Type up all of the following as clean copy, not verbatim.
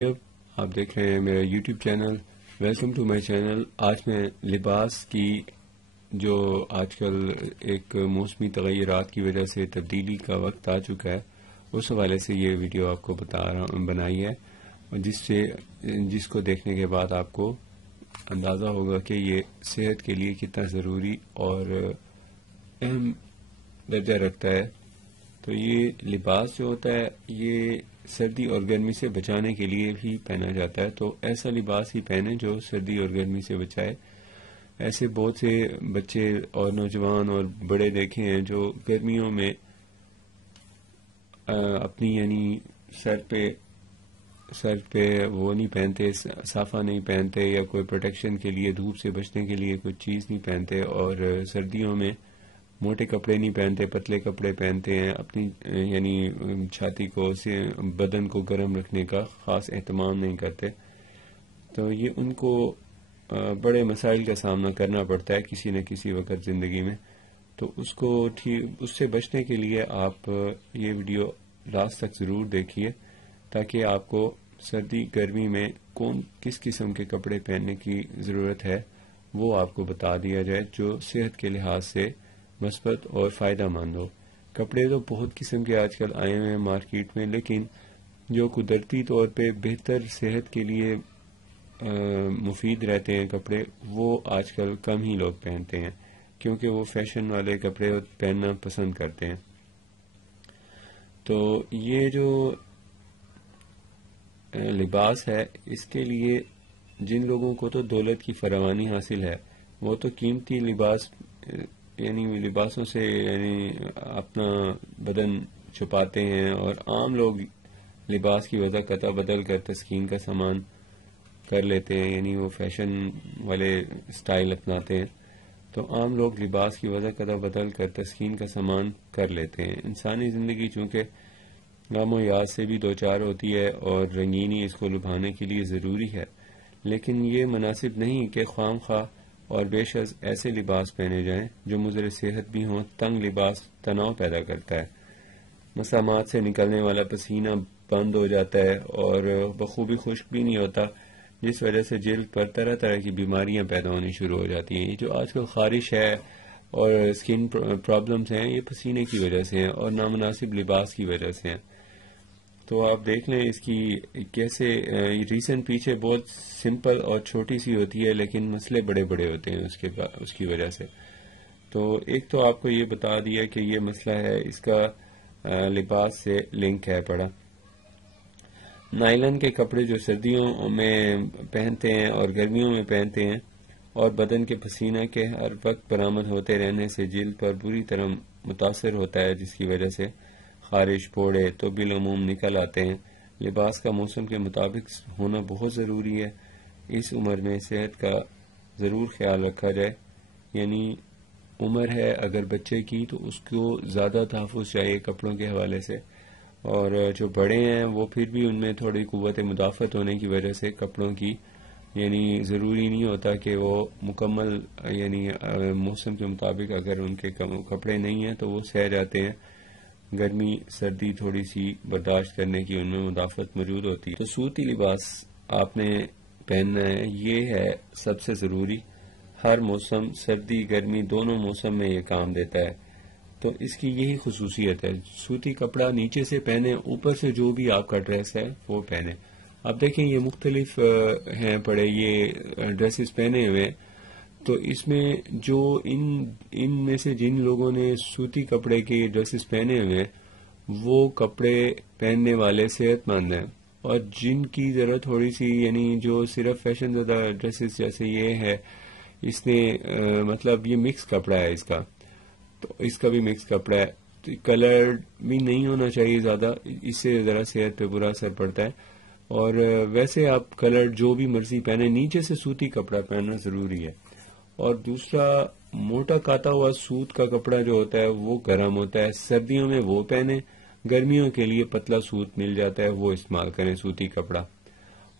اب آپ دیکھ رہے ہیں میرا YouTube channel. Welcome to my channel. آج میں لباس کی جو آج کل ایک موسمی تغیرات کی وجہ سے تبدیلی کا وقت آ چکا ہے اس حوالے سے یہ ویڈیو آپ کو بنائی ہے، جس کو دیکھنے کے بعد آپ کو اندازہ ہوگا کہ یہ صحت کے لیے کتنا ضروری اور اہم درجہ رکھتا ہے. تو یہ لباس جو ہوتا ہے یہ سردی اور گرمی سے بچانے کے لیے ہی پہنا جاتا ہے. تو ایسا لباس ہی پہنے جو سردی اور گرمی سے بچائے. ایسے بہت سے بچے اور نوجوان اور بڑے دیکھے ہیں جو گرمیوں میں اپنی یعنی سر پہ وہ نہیں پہنتے، صافہ نہیں پہنتے یا کوئی پروٹیکشن کے لیے دھوپ سے بچنے کے لیے کوئی چیز نہیں پہنتے، اور سردیوں میں موٹے کپڑے نہیں پہنتے، پتلے کپڑے پہنتے ہیں. اپنی یعنی چھاتی کو بدن کو گرم رکھنے کا خاص اہتمام نہیں کرتے. تو یہ ان کو بڑے مسائل کا سامنا کرنا پڑتا ہے کسی نہ کسی وقت زندگی میں. تو اس سے بچنے کے لیے آپ یہ ویڈیو لاسٹ تک ضرور دیکھیے تاکہ آپ کو سردی گرمی میں کس قسم کے کپڑے پہننے کی ضرورت ہے وہ آپ کو بتا دیا جائے جو صحت کے لحاظ سے مثبت اور فائدہ مند ہو. کپڑے تو بہت قسم کے آج کل آئے ہوئے ہیں مارکیٹ میں، لیکن جو قدرتی طور پہ بہتر صحت کے لیے مفید رہتے ہیں کپڑے، وہ آج کل کم ہی لوگ پہنتے ہیں کیونکہ وہ فیشن والے کپڑے پہننا پسند کرتے ہیں. تو یہ جو لباس ہے اس کے لیے جن لوگوں کو تو دولت کی فراوانی حاصل ہے وہ تو قیمتی لباسوں سے اپنا بدن چھپاتے ہیں، اور عام لوگ لباس کی وجہ قطع بدل کر تسکین کا سامان کر لیتے ہیں، یعنی وہ فیشن والے سٹائل اپناتے ہیں. تو عام لوگ لباس کی وجہ قطع بدل کر تسکین کا سامان کر لیتے ہیں. انسانی زندگی چونکہ غم و یاد سے بھی دوچار ہوتی ہے اور رنگینی اس کو لبھانے کے لیے ضروری ہے، لیکن یہ مناسب نہیں کہ خواہ خواہ اور بے شرط ایسے لباس پہنے جائیں جو مضر صحت بھی ہوں. تنگ لباس تناؤ پیدا کرتا ہے، مسامات سے نکلنے والا پسینہ بند ہو جاتا ہے اور بخوبی خشک بھی نہیں ہوتا، جس وجہ سے جلد پر طرح طرح کی بیماریاں پیدا ہونی شروع ہو جاتی ہیں. یہ جو آج کل خارش ہے اور اسکن پرابلمز ہیں یہ پسینے کی وجہ سے ہیں اور نامناسب لباس کی وجہ سے ہیں. تو آپ دیکھ لیں اس کی کیسے ریزن پیچھے بہت سمپل اور چھوٹی سی ہوتی ہے، لیکن مسئلے بڑے بڑے ہوتے ہیں اس کی وجہ سے. تو ایک تو آپ کو یہ بتا دیا کہ یہ مسئلہ ہے، اس کا لباس سے لنک ہے پڑا. نائلن کے کپڑے جو سردیوں میں پہنتے ہیں اور گرمیوں میں پہنتے ہیں، اور بدن کے پسینہ کے ہر وقت برآمد ہوتے رہنے سے جلد پر بری طرح متاثر ہوتا ہے، جس کی وجہ سے خارش پھوڑے تو بالعموم نکل آتے ہیں. لباس کا موسم کے مطابق ہونا بہت ضروری ہے. اس عمر میں صحت کا ضرور خیال رکھا جائے. یعنی عمر ہے اگر بچے کی تو اس کو زیادہ تحفظ چاہیے کپڑوں کے حوالے سے، اور جو بڑے ہیں وہ پھر بھی ان میں تھوڑی قوت مدافعت ہونے کی وجہ سے کپڑوں کی یعنی ضروری نہیں ہوتا کہ وہ مکمل یعنی موسم کے مطابق اگر ان کے کپڑے نہیں ہیں تو وہ سہ جاتے ہیں. گرمی سردی تھوڑی سی برداشت کرنے کی ان میں مدافعت موجود ہوتی ہے. تو سوتی لباس آپ نے پہننا ہے، یہ ہے سب سے ضروری. ہر موسم سردی گرمی دونوں موسم میں یہ کام دیتا ہے. تو اس کی یہی خصوصیت ہے، سوتی کپڑا نیچے سے پہنے، اوپر سے جو بھی آپ کا ڈریس ہے وہ پہنے. اب دیکھیں یہ مختلف ہیں پڑے یہ ڈریسز پہنے ہوئے، تو اس میں جو ان میں سے جن لوگوں نے سوتی کپڑے کے ڈریسز پہنے ہوئے وہ کپڑے پہننے والے صحت مند ہیں، اور جن کی ذرا تھوڑی سی یعنی جو صرف فیشن زدہ ڈریسز جیسے یہ ہے، اس نے مطلب یہ مکس کپڑا ہے اس کا، تو اس کا بھی مکس کپڑا ہے، تو کلر بھی نہیں ہونا چاہیے زیادہ، اس سے ذرا صحت پہ برا اثر پڑتا ہے. اور ویسے آپ کلر جو بھی مرضی پہنے، نیچے سے سوتی کپڑا پہننا ضروری ہے. اور دوسرا موٹا کاتا ہوا سوت کا کپڑا جو ہوتا ہے وہ گرم ہوتا ہے، سردیوں میں وہ پہنے. گرمیوں کے لیے پتلا سوت مل جاتا ہے وہ استعمال کریں سوتی کپڑا،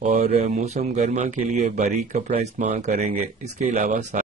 اور موسم گرما کے لیے باریک کپڑا استعمال کریں گے. اس کے علاوہ